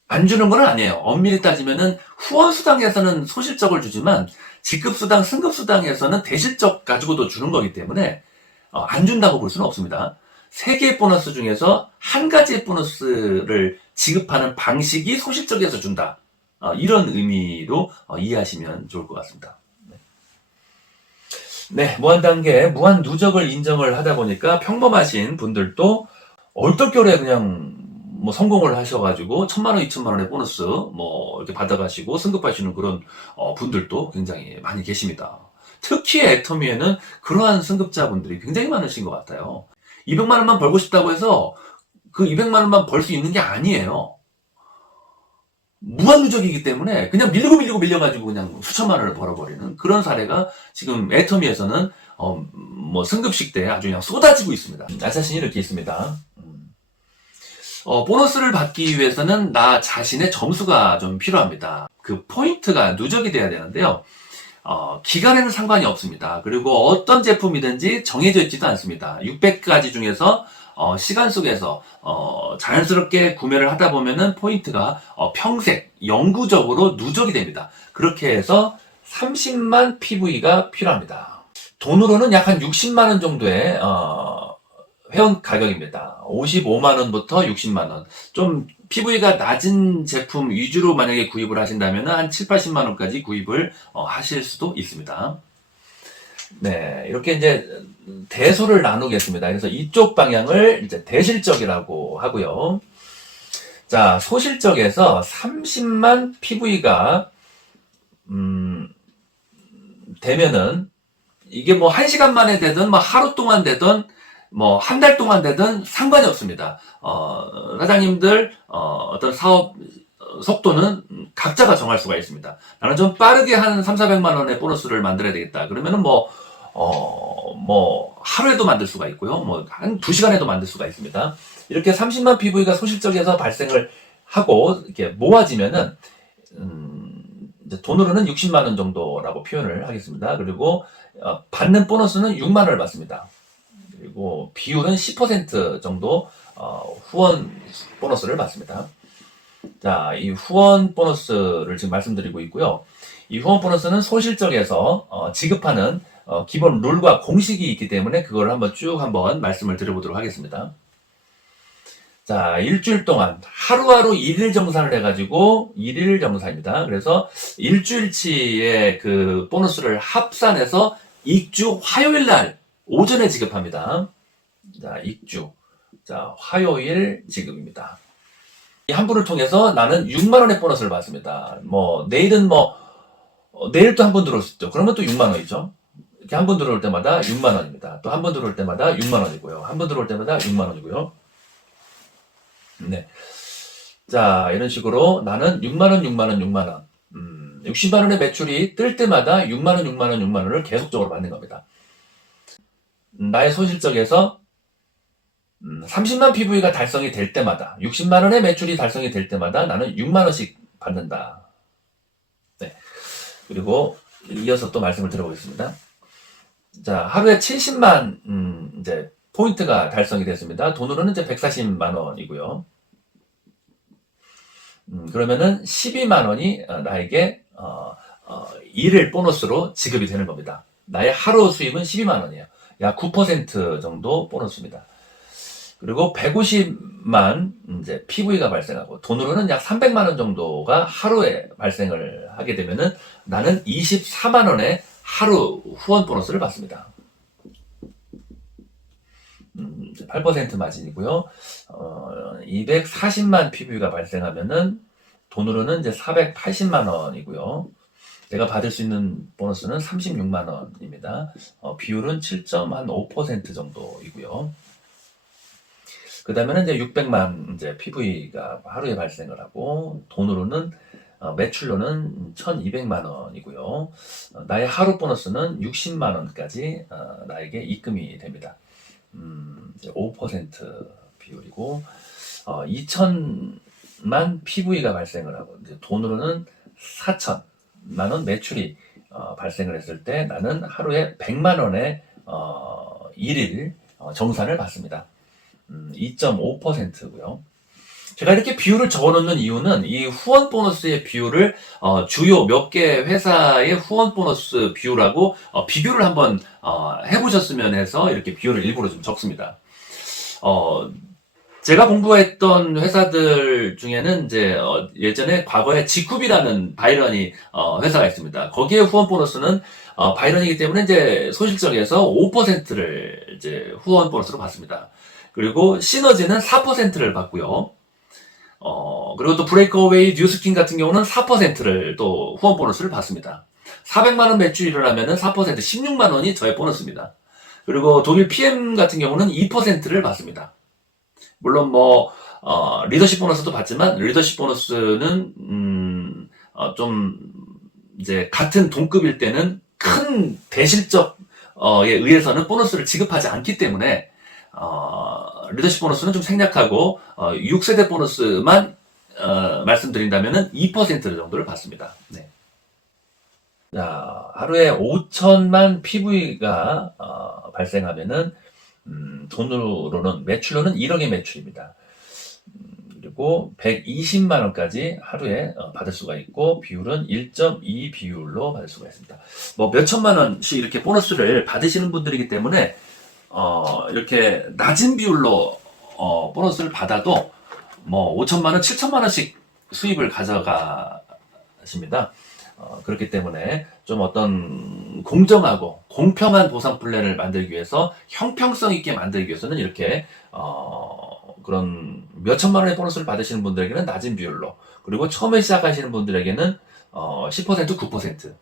안 주는 건 아니에요. 엄밀히 따지면은 후원수당에서는 소실적을 주지만 직급수당, 승급수당에서는 대실적 가지고도 주는 거기 때문에 안 준다고 볼 수는 없습니다. 3개의 보너스 중에서 한 가지의 보너스를 지급하는 방식이 소실적에서 준다. 이런 의미로 이해하시면 좋을 것 같습니다. 네, 무한단계, 무한누적을 인정을 하다 보니까 평범하신 분들도 얼떨결에 그냥 뭐 성공을 하셔가지고 1,000만 원, 2,000만 원의 보너스 뭐 이렇게 받아가시고 승급하시는 그런 분들도 굉장히 많이 계십니다. 특히 애터미에는 그러한 승급자분들이 굉장히 많으신 것 같아요. 200만 원만 벌고 싶다고 해서 그 200만 원만 벌 수 있는 게 아니에요. 무한누적이기 때문에 그냥 밀리고 밀려가지고 그냥 수천만 원을 벌어버리는 그런 사례가 지금 애터미에서는 뭐 승급식 때 아주 그냥 쏟아지고 있습니다. 자신이 이렇게 있습니다. 보너스를 받기 위해서는 나 자신의 점수가 좀 필요합니다. 그 포인트가 누적이 돼야 되는데요. 기간에는 상관이 없습니다. 그리고 어떤 제품이든지 정해져 있지도 않습니다. 600가지 중에서 시간 속에서 자연스럽게 구매를 하다 보면은 포인트가 평생 영구적으로 누적이 됩니다. 그렇게 해서 30만 PV가 필요합니다. 돈으로는 약 한 60만 원 정도의 회원 가격입니다. 55만 원부터 60만 원. 좀 PV가 낮은 제품 위주로 만약에 구입을 하신다면 한 7, 80만 원까지 구입을 하실 수도 있습니다. 네, 이렇게 이제 대소를 나누겠습니다. 그래서 이쪽 방향을 이제 대실적이라고 하고요. 자, 소실적에서 30만 PV가 되면은 이게 뭐 1시간 만에 되든 뭐 하루 동안 되든 뭐 한 달 동안 되든 상관이 없습니다. 사장님들 어떤 사업 속도는 각자가 정할 수가 있습니다. 나는 좀 빠르게 한 3, 400만 원의 보너스를 만들어야 되겠다. 그러면은 뭐 하루에도 만들 수가 있고요. 뭐 한 2시간에도 만들 수가 있습니다. 이렇게 30만 PV가 소실적에서 발생을 하고 이렇게 모아지면은 이제 돈으로는 60만 원 정도라고 표현을 하겠습니다. 그리고 받는 보너스는 6만 원을 받습니다. 그리고 비율은 10% 정도 후원 보너스를 받습니다. 자, 이 후원 보너스를 지금 말씀드리고 있고요. 이 후원 보너스는 소실적에서 지급하는 기본 룰과 공식이 있기 때문에 그걸 한번 말씀을 드려보도록 하겠습니다. 자, 일주일 동안 하루하루 일일 정산을 해가지고 일일 정산입니다. 그래서 일주일치의 그 보너스를 합산해서 익주 화요일 날 오전에 지급합니다. 자, 익주. 자, 화요일 지급입니다. 이 한 분을 통해서 나는 6만 원의 보너스를 받습니다. 뭐 내일은 내일 또 한 분 들어올 수 있죠. 그러면 또 6만 원이죠. 이렇게 한 분 들어올 때마다 6만 원입니다. 또 한 분 들어올 때마다 6만 원이고요. 한 분 들어올 때마다 6만 원이고요. 네. 자, 이런 식으로 나는 6만 원, 6만 원, 6만 원. 60만 원의 매출이 뜰 때마다 6만 원, 6만 원, 6만 원을 계속적으로 받는 겁니다. 나의 소실적에서 30만 PV가 달성이 될 때마다 60만 원의 매출이 달성이 될 때마다 나는 6만 원씩 받는다. 네. 그리고 이어서 또 말씀을 드려보겠습니다. 자, 하루에 70만 이제 포인트가 달성이 됐습니다. 돈으로는 이제 140만 원이고요. 그러면은 12만 원이 나에게 일일 보너스로 지급이 되는 겁니다. 나의 하루 수입은 12만 원이에요. 약 9% 정도 보너스입니다. 그리고 150만 이제 PV가 발생하고 돈으로는 약 300만 원 정도가 하루에 발생을 하게 되면은 나는 24만 원의 하루 후원 보너스를 받습니다. 8% 마진이고요. 240만 PV가 발생하면은 돈으로는 이제 480만 원이고요. 내가 받을 수 있는 보너스는 36만 원입니다. 비율은 7.5% 정도이고요. 그 다음에는 이제 600만 이제 PV가 하루에 발생을 하고 돈으로는 매출로는 1200만 원이고요. 나의 하루 보너스는 60만 원까지 나에게 입금이 됩니다. 이제 5% 비율이고 2000만 PV가 발생을 하고 이제 돈으로는 4천만 원 매출이 발생을 했을 때 나는 하루에 100만 원의 일일 정산을 받습니다. 2.5%고요. 제가 이렇게 비율을 적어놓는 이유는 이 후원 보너스의 비율을 주요 몇 개 회사의 후원 보너스 비율하고 비교를 한번 해보셨으면 해서 이렇게 비율을 일부러 좀 적습니다. 제가 공부했던 회사들 중에는 이제 예전에 과거에 지쿱이라는 바이런이 회사가 있습니다. 거기에 후원 보너스는 바이런이기 때문에 이제 소실적에서 5%를 이제 후원 보너스로 받습니다. 그리고 시너지는 4%를 받고요. 그리고 또 브레이크어웨이 뉴스킨 같은 경우는 4%를 또 후원 보너스를 받습니다. 400만 원 매출이 일어나면은 4% 16만 원이 저의 보너스입니다. 그리고 독일 PM 같은 경우는 2%를 받습니다. 물론 리더십 보너스도 받지만 리더십 보너스는 좀 이제 같은 동급일 때는 큰 대실적에 의해서는 보너스를 지급하지 않기 때문에 리더십 보너스는 좀 생략하고 6세대 보너스만 말씀드린다면은 2% 정도를 받습니다. 네. 자, 하루에 5천만 PV가 발생하면은 돈으로는 매출로는 1억의 매출입니다. 그리고 120만 원까지 하루에 받을 수가 있고 비율은 1.2 비율로 받을 수가 있습니다. 몇천만 원씩 이렇게 보너스를 받으시는 분들이기 때문에 이렇게 낮은 비율로 보너스를 받아도 5천만 원, 7천만 원씩 수입을 가져가십니다. 그렇기 때문에 좀 어떤 공정하고 공평한 보상 플랜을 만들기 위해서 형평성 있게 만들기 위해서는 이렇게 그런 몇천만 원의 보너스를 받으시는 분들에게는 낮은 비율로, 그리고 처음에 시작하시는 분들에게는 10%, 9%.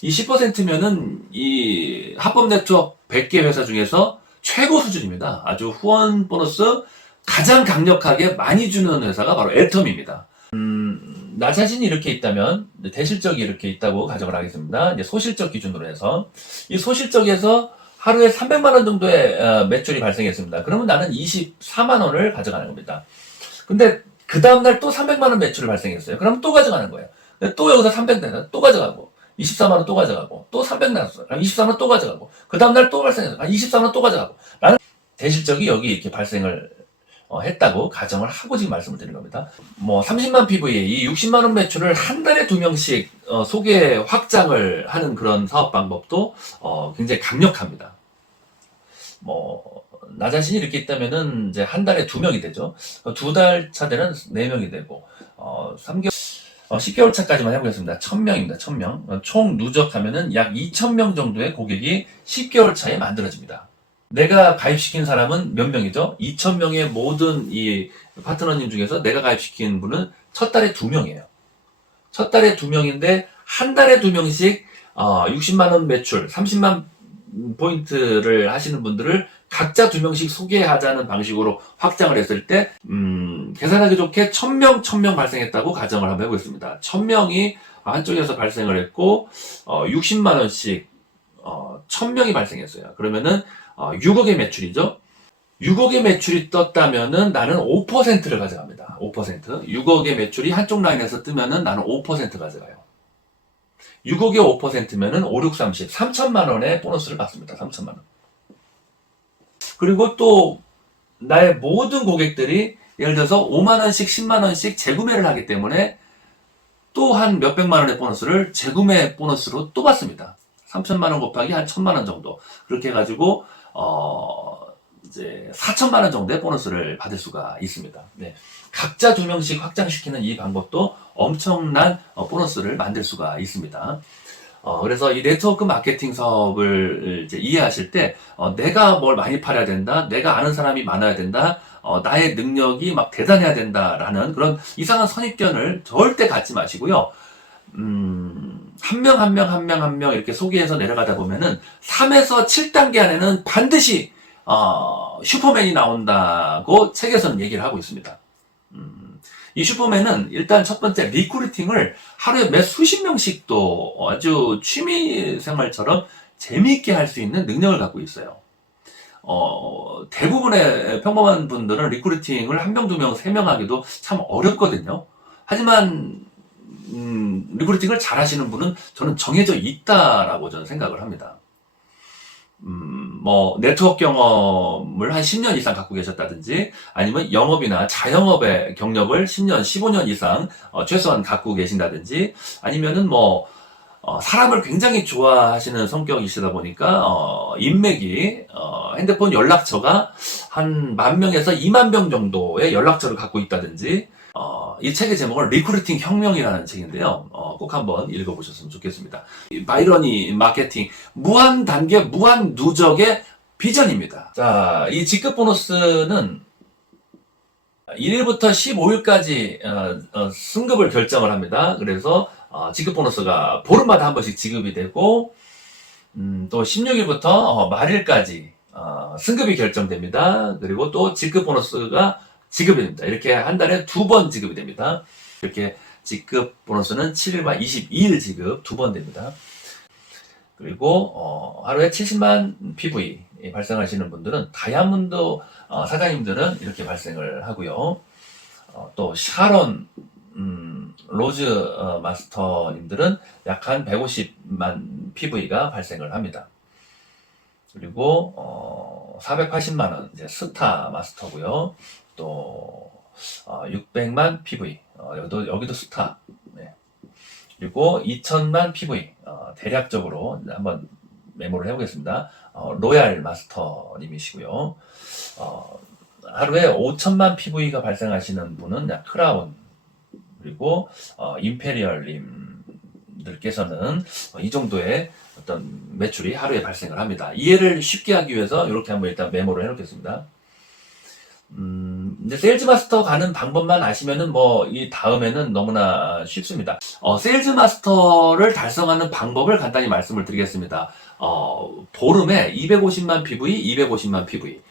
이 10%면은 이 합법 네트워크 100개 회사 중에서 최고 수준입니다. 아주 후원 보너스 가장 강력하게 많이 주는 회사가 바로 애텀입니다. 나 자신이 이렇게 있다면, 대실적이 이렇게 있다고 가정을 하겠습니다. 이제 소실적 기준으로 해서, 이 소실적에서 하루에 300만 원 정도의 매출이 발생했습니다. 그러면 나는 24만 원을 가져가는 겁니다. 근데 그 다음날 또 300만 원 매출이 발생했어요. 그럼 또 가져가는 거예요. 또 여기서 300 또 가져가고, 24만 원 또 가져가고, 또 300 나왔어요. 24만 원 또 가져가고, 그 다음날 또 발생했어요. 24만 원 또 가져가고. 나는 대실적이 여기 이렇게 발생을 했다고 가정을 하고 지금 말씀을 드리는 겁니다. 30만 PV, 이 60만 원 매출을 한 달에 2명씩 소개 확장을 하는 그런 사업 방법도 굉장히 강력합니다. 나 자신이 이렇게 있다면은 이제 한 달에 2명이 되죠. 2달 차 되는 4명이 되고, 10개월 차까지만 해보겠습니다. 1000명입니다. 1000명. 총 누적하면은 약 2000명 정도의 고객이 10개월 차에 만들어집니다. 내가 가입시킨 사람은 몇 명이죠? 2000명의 모든 이 파트너님 중에서 내가 가입시킨 분은 첫 달에 2명이에요. 첫 달에 2명인데, 한 달에 2명씩 60만원 매출, 30만 포인트를 하시는 분들을 각자 2명씩 소개하자는 방식으로 확장을 했을 때, 계산하기 좋게 1000명 발생했다고 가정을 한번 해보겠습니다. 1000명이 한쪽에서 발생을 했고, 60만원씩 1000명이 발생했어요. 그러면은 6억의 매출이죠. 6억의 매출이 떴다면은 나는 5%를 가져갑니다. 5%. 6억의 매출이 한쪽 라인에서 뜨면은 나는 5% 가져가요. 6억의 5%면은 5, 6, 30, 3천만 원의 보너스를 받습니다. 3천만 원. 그리고 또 나의 모든 고객들이 예를 들어서 5만 원씩, 10만 원씩 재구매를 하기 때문에 또 한 몇백만 원의 보너스를 재구매 보너스로 또 받습니다. 3천만 원 곱하기 한 1천만 원 정도. 그렇게 해가지고 이제 4천만 원 정도의 보너스를 받을 수가 있습니다. 네. 각자 2명씩 확장시키는 이 방법도 엄청난 보너스를 만들 수가 있습니다. 그래서 이 네트워크 마케팅 사업을 이제 이해하실 때, 내가 뭘 많이 팔아야 된다, 내가 아는 사람이 많아야 된다, 나의 능력이 막 대단해야 된다라는 그런 이상한 선입견을 절대 갖지 마시고요. 한 명 이렇게 소개해서 내려가다 보면은 3에서 7단계 안에는 반드시 슈퍼맨이 나온다고 책에서는 얘기를 하고 있습니다. 이 슈퍼맨은 일단 첫 번째 리크루팅을 하루에 몇 수십 명씩도 아주 취미 생활처럼 재미있게 할 수 있는 능력을 갖고 있어요. 대부분의 평범한 분들은 리크루팅을 1명, 2명, 3명 하기도 참 어렵거든요. 하지만 리크루팅을 잘 하시는 분은 저는 정해져 있다라고 저는 생각을 합니다. 네트워크 경험을 한 10년 이상 갖고 계셨다든지, 아니면 영업이나 자영업의 경력을 10년, 15년 이상, 최소한 갖고 계신다든지, 아니면은 사람을 굉장히 좋아하시는 성격이시다 보니까, 인맥이, 핸드폰 연락처가 한 10,000명에서 20,000명 정도의 연락처를 갖고 있다든지, 이 책의 제목은 리크루팅 혁명이라는 책인데요. 꼭 한번 읽어보셨으면 좋겠습니다. 바이러니 마케팅, 무한 단계, 무한 누적의 비전입니다. 자, 이 직급 보너스는 1일부터 15일까지 승급을 결정을 합니다. 그래서 직급 보너스가 보름마다 한 번씩 지급이 되고, 또 16일부터 말일까지 승급이 결정됩니다. 그리고 또 직급 보너스가 지급이 됩니다. 이렇게 한 달에 2번 지급이 됩니다. 이렇게 직급 보너스는 7일과 22일 지급 2번 됩니다. 그리고 하루에 70만 PV 발생하시는 분들은, 다이아몬드 사장님들은 이렇게 발생을 하고요. 또 샤론 로즈 마스터님들은 약 한 150만 PV가 발생을 합니다. 그리고 480만 원 이제 스타 마스터고요. 또 600만 PV, 여기도 스타. 네. 그리고 2천만 PV, 대략적으로 한번 메모를 해보겠습니다. 로얄 마스터님이시고요. 하루에 5천만 PV가 발생하시는 분은 크라운, 그리고 임페리얼님들께서는 이 정도의 어떤 매출이 하루에 발생을 합니다. 이해를 쉽게 하기 위해서 이렇게 한번 일단 메모를 해놓겠습니다. 이제 세일즈 마스터 가는 방법만 아시면은 이 다음에는 너무나 쉽습니다. 세일즈 마스터를 달성하는 방법을 간단히 말씀을 드리겠습니다. 보름에 250만 PV, 250만 PV,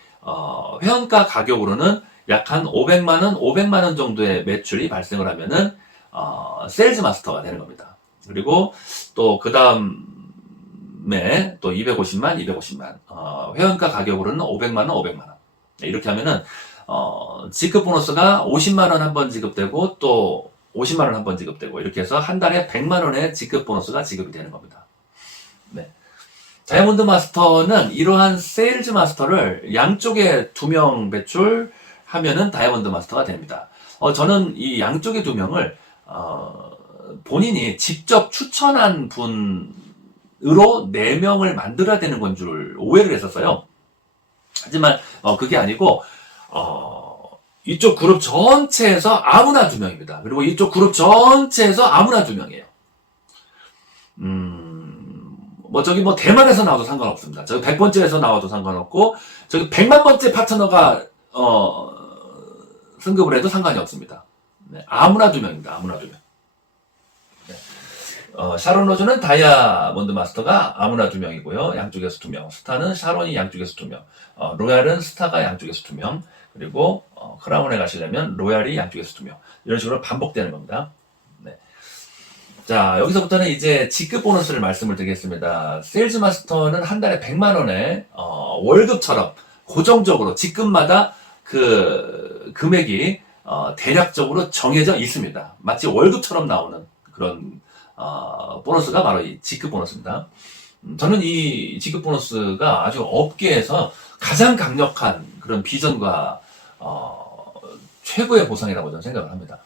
회원가 가격으로는 약 한 500만원, 500만원 정도의 매출이 발생을 하면은, 세일즈 마스터가 되는 겁니다. 그리고 또 그 다음에 또 250만, 250만, 회원가 가격으로는 500만원, 500만원. 이렇게 하면은, 직급 보너스가 50만원 한 번 지급되고, 또 50만원 한 번 지급되고, 이렇게 해서 한 달에 100만원의 직급 보너스가 지급이 되는 겁니다. 네. 다이아몬드 마스터는 이러한 세일즈 마스터를 양쪽에 2명 배출하면은 다이아몬드 마스터가 됩니다. 저는 이 양쪽에 2명을, 본인이 직접 추천한 분으로 4명을 만들어야 되는 건 줄 오해를 했었어요. 하지만 그게 아니고 이쪽 그룹 전체에서 아무나 2명입니다. 그리고 이쪽 그룹 전체에서 아무나 2명이에요. 저기 대만에서 나와도 상관없습니다. 저기 100번째에서 나와도 상관없고, 저기 100만 번째 파트너가 승급을 해도 상관이 없습니다. 네, 아무나 2명입니다. 아무나 2명. 네. 샤론 로즈는 다이아몬드 마스터가 아무나 2명이고요. 양쪽에서 2명. 스타는 샤론이 양쪽에서 2명. 로얄은 스타가 양쪽에서 2명. 그리고 크라운에 가시려면 로얄이 양쪽에서 2명. 이런 식으로 반복되는 겁니다. 네. 자, 여기서부터는 이제 직급 보너스를 말씀을 드리겠습니다. 세일즈 마스터는 한 달에 100만 원의 월급처럼 고정적으로 직급마다 그 금액이 대략적으로 정해져 있습니다. 마치 월급처럼 나오는 그런 보너스가 바로 이 직급 보너스입니다. 저는 이 직급 보너스가 아주 업계에서 가장 강력한 그런 비전과 최고의 보상이라고 저는 생각을 합니다.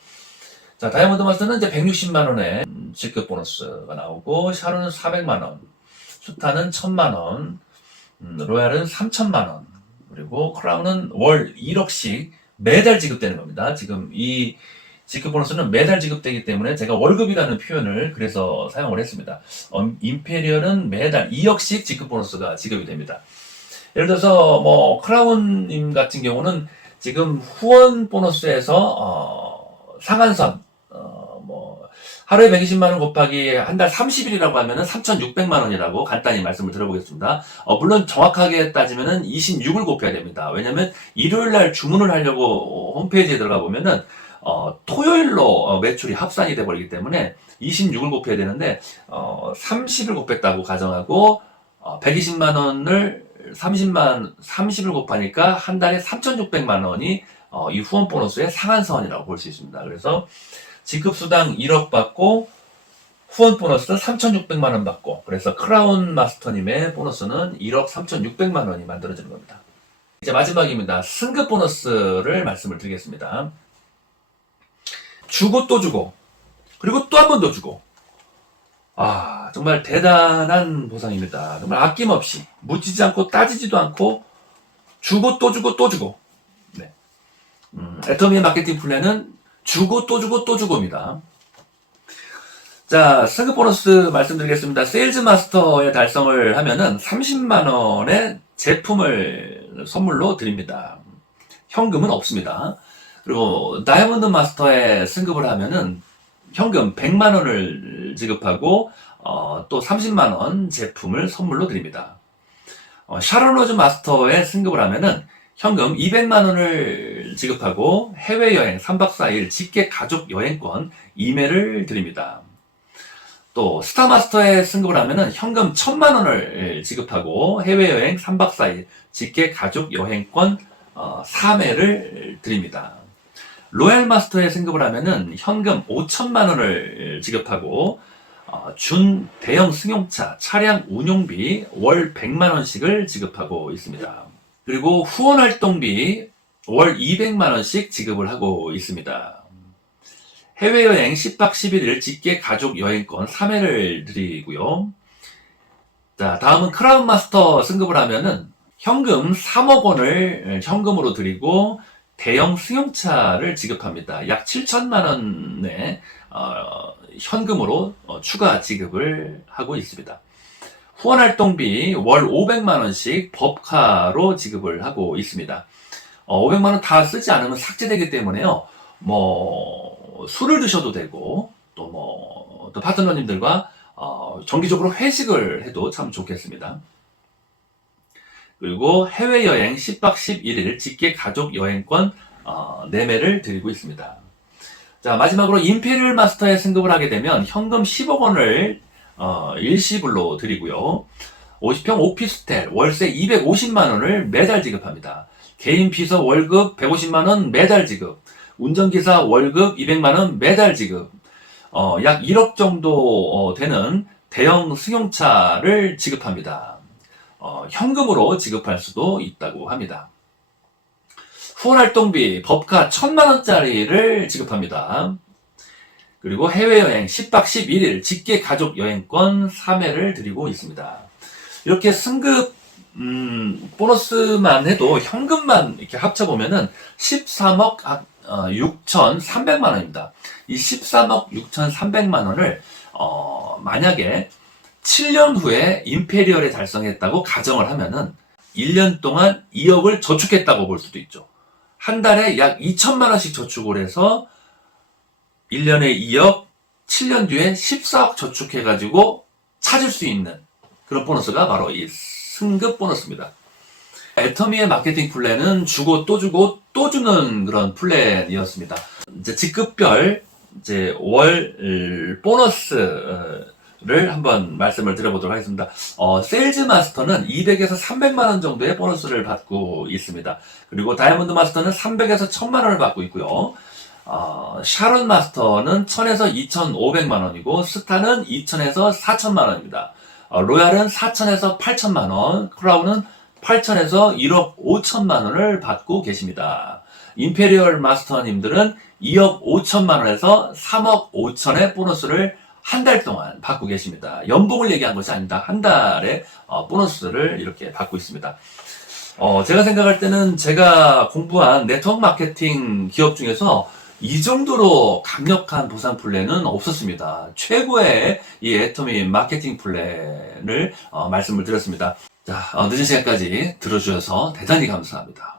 자, 다이아몬드 마스터는 이제 160만 원의 직급 보너스가 나오고, 샤론은 400만 원, 스타는 1000만 원, 로얄은 3000만 원, 그리고 크라운은 월 1억씩 매달 지급되는 겁니다. 지금 이 직급 보너스는 매달 지급되기 때문에 제가 월급이라는 표현을 그래서 사용을 했습니다. 임페리얼은 매달 2억씩 직급 보너스가 지급이 됩니다. 예를 들어서 뭐 크라운님 같은 경우는 지금 후원 보너스에서 상한선 뭐 하루에 120만 원 곱하기 한 달 30일이라고 하면은 3,600만 원이라고 간단히 말씀을 드려보겠습니다. 물론 정확하게 따지면은 26을 곱해야 됩니다. 왜냐면 일요일 날 주문을 하려고 홈페이지에 들어가 보면은 토요일로 매출이 합산이 돼 버리기 때문에 26을 곱해야 되는데 30을 곱했다고 가정하고 120만 원을 30을 곱하니까 한 달에 3,600만 원이 이 후원 보너스의 상한선이라고 볼 수 있습니다. 그래서 직급수당 1억 받고 후원 보너스는 3,600만 원 받고, 그래서 크라운 마스터님의 보너스는 1억 3,600만 원이 만들어지는 겁니다. 이제 마지막입니다. 승급 보너스를 말씀을 드리겠습니다. 주고 또 주고, 그리고 또 한 번 더 주고. 정말 대단한 보상입니다. 정말 아낌없이 묻히지 않고 따지지도 않고 주고 또 주고 또 주고. 네. 애터미의 마케팅 플랜은 주고 또 주고 또 주고입니다. 자, 승급 보너스 말씀드리겠습니다. 세일즈 마스터의 달성을 하면은 30만 원의 제품을 선물로 드립니다. 현금은 없습니다. 그리고 다이아몬드 마스터에 승급을 하면은 현금 100만 원을 지급하고 또 30만 원 제품을 선물로 드립니다. 샤론 로즈 마스터에 승급을 하면은 현금 200만 원을 지급하고 해외여행 3박 4일 직계 가족 여행권 2매를 드립니다. 또 스타마스터에 승급을 하면은 현금 1000만 원을 지급하고 해외여행 3박 4일 직계 가족 여행권 4매를 드립니다. 로얄 마스터에 승급을 하면은 현금 5천만 원을 지급하고 준 대형 승용차 차량 운용비 월 100만 원씩을 지급하고 있습니다. 그리고 후원 활동비 월 200만 원씩 지급을 하고 있습니다. 해외여행 10박 11일 직계 가족 여행권 3회를 드리고요. 자, 다음은 크라운 마스터 승급을 하면은 현금 3억 원을 현금으로 드리고 대형 승용차를 지급합니다. 약 7천만 원의 현금으로 추가 지급을 하고 있습니다. 후원 활동비 월 500만 원씩 법카로 지급을 하고 있습니다. 500만 원 다 쓰지 않으면 삭제되기 때문에요. 술을 드셔도 되고 또 파트너님들과 정기적으로 회식을 해도 참 좋겠습니다. 그리고 해외여행 10박 11일 직계 가족 여행권 4매를 드리고 있습니다. 자, 마지막으로 임페리얼 마스터에 승급을 하게 되면 현금 10억 원을 일시불로 드리고요. 50평 오피스텔 월세 250만 원을 매달 지급합니다. 개인 비서 월급 150만 원 매달 지급, 운전기사 월급 200만 원 매달 지급, 약 1억 정도 되는 대형 승용차를 지급합니다. 현금으로 지급할 수도 있다고 합니다. 후원활동비 법카 1000만 원짜리를 지급합니다. 그리고 해외여행 10박 11일 직계 가족 여행권 3회를 드리고 있습니다. 이렇게 승급 보너스만 해도 현금만 이렇게 합쳐보면은 13억 6,300만 원입니다. 이 13억 6,300만 원을 만약에 7년 후에 임페리얼에 달성했다고 가정을 하면은 1년 동안 2억을 저축했다고 볼 수도 있죠. 한 달에 약 2천만 원씩 저축을 해서 1년에 2억, 7년 뒤에 14억 저축해가지고 찾을 수 있는 그런 보너스가 바로 이 승급 보너스입니다. 애터미의 마케팅 플랜은 주고 또 주고 또 주는 그런 플랜이었습니다. 이제 직급별 이제 월 보너스를 한번 말씀을 드려보도록 하겠습니다. 세일즈 마스터는 200에서 300만 원 정도의 보너스를 받고 있습니다. 그리고 다이아몬드 마스터는 300에서 1000만 원을 받고 있고요. 샤론 마스터는 1000에서 2500만 원이고, 스타는 2000에서 4000만 원입니다. 로얄은 4000에서 8000만 원, 크라운은 8000에서 1억 5천만 원을 받고 계십니다. 임페리얼 마스터님들은 2억 5천만 원에서 3억 5천의 보너스를 한 달 동안 받고 계십니다. 연봉을 얘기한 것이 아닙니다. 한 달에 보너스를 이렇게 받고 있습니다. 제가 생각할 때는 제가 공부한 네트워크 마케팅 기업 중에서 이 정도로 강력한 보상 플랜은 없었습니다. 최고의 이 애터미 마케팅 플랜을 말씀을 드렸습니다. 자, 늦은 시간까지 들어주셔서 대단히 감사합니다.